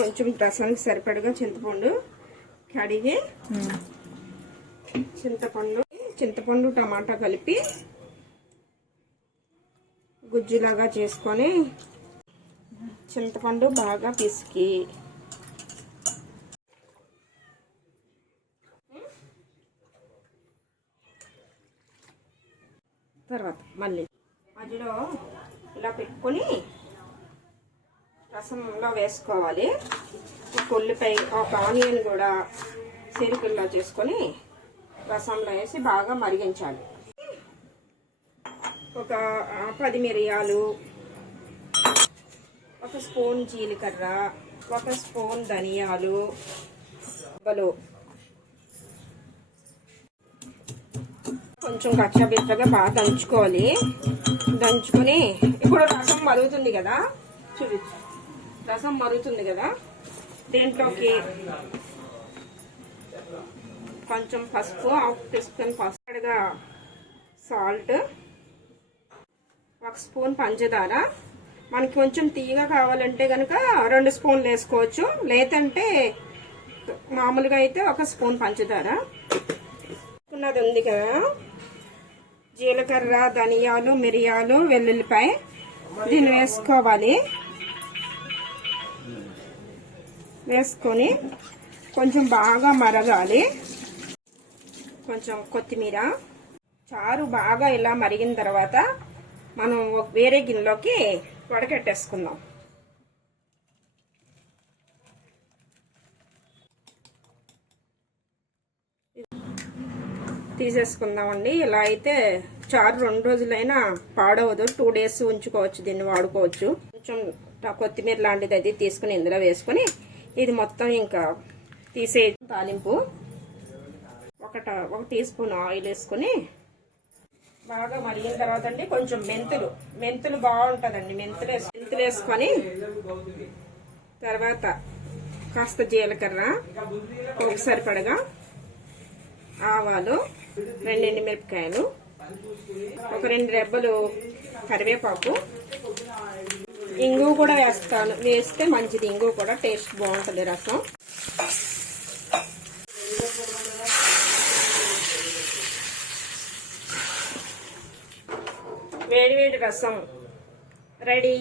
కొంచెం రసానికి సరిపడగా చింతపండు కడిగి చింతపండు టమాటా కలిపి గుజ్జులాగా చేసుకొని చింతపండు బాగా పిసికి తర్వాత మళ్ళీ మధ్యలో ఇలా పెట్టుకొని రసంలో వేసుకోవాలి. ఉల్లిపాయ ఒక ఆనియన్ కూడా సిరుకుల్లో చేసుకొని రసంలో వేసి బాగా మరిగించాలి. ఒక 10 మిరియాలు, 1 స్పూన్ జీలకర్ర, 1 స్పూన్ ధనియాలు, కొంచెం కచ్చబిచ్చగా బాగా దంచుకోవాలి. దంచుకొని ఇప్పుడు రసం మరుగుతుంది కదా, చూపించు. రసం మరుగుతుంది కదా, దీంట్లోకి కొంచెం పసుపు, 1 టీ స్పూన్ పసుపుగా సాల్ట్, 1 స్పూన్ పంచదార. మనకి కొంచెం తీయగా కావాలంటే కనుక 2 స్పూన్లు వేసుకోవచ్చు, లేదంటే మామూలుగా అయితే 1 స్పూన్ పంచదార. ఉన్నది ఉంది కదా, జీలకర్ర, ధనియాలు, మిరియాలు, వెల్లుల్లిపాయ దీన్ని వేసుకోవాలి. వేసుకొని కొంచెం బాగా మరగాలి. కొంచెం కొత్తిమీర. చారు బాగా ఇలా మరిగిన తర్వాత మనం వేరే గిన్నెలోకి వడకట్టేసుకుందాం. తీసేసుకుందామండి. ఇలా అయితే చారు 2 రోజులైనా పాడవదు, 2 డేస్ ఉంచుకోవచ్చు, దీన్ని వాడుకోవచ్చు. కొంచెం కొత్తిమీర లాంటిది అది తీసుకుని ఇందులో వేసుకొని ఇది మొత్తం ఇంకా తీసే తాలింపు. 1 టీ స్పూన్ ఆయిల్ వేసుకొని బాగా మరిగిన తర్వాత అండి కొంచెం మెంతులు బాగుంటుందండి. మెంతులు వేసుకొని తర్వాత కాస్త జీలకర్ర, సరిపడగా ఆవాలు, 2 ఎండుమిరపకాయలు, ఒక 2 రెబ్బలు కరివేపాకు, ఇంగు కూడా వేస్తాను. వేస్తే మంచిది, ఇంగు కూడా టేస్ట్ బాగుంటుంది రసం. వేడి రసం రెడీ.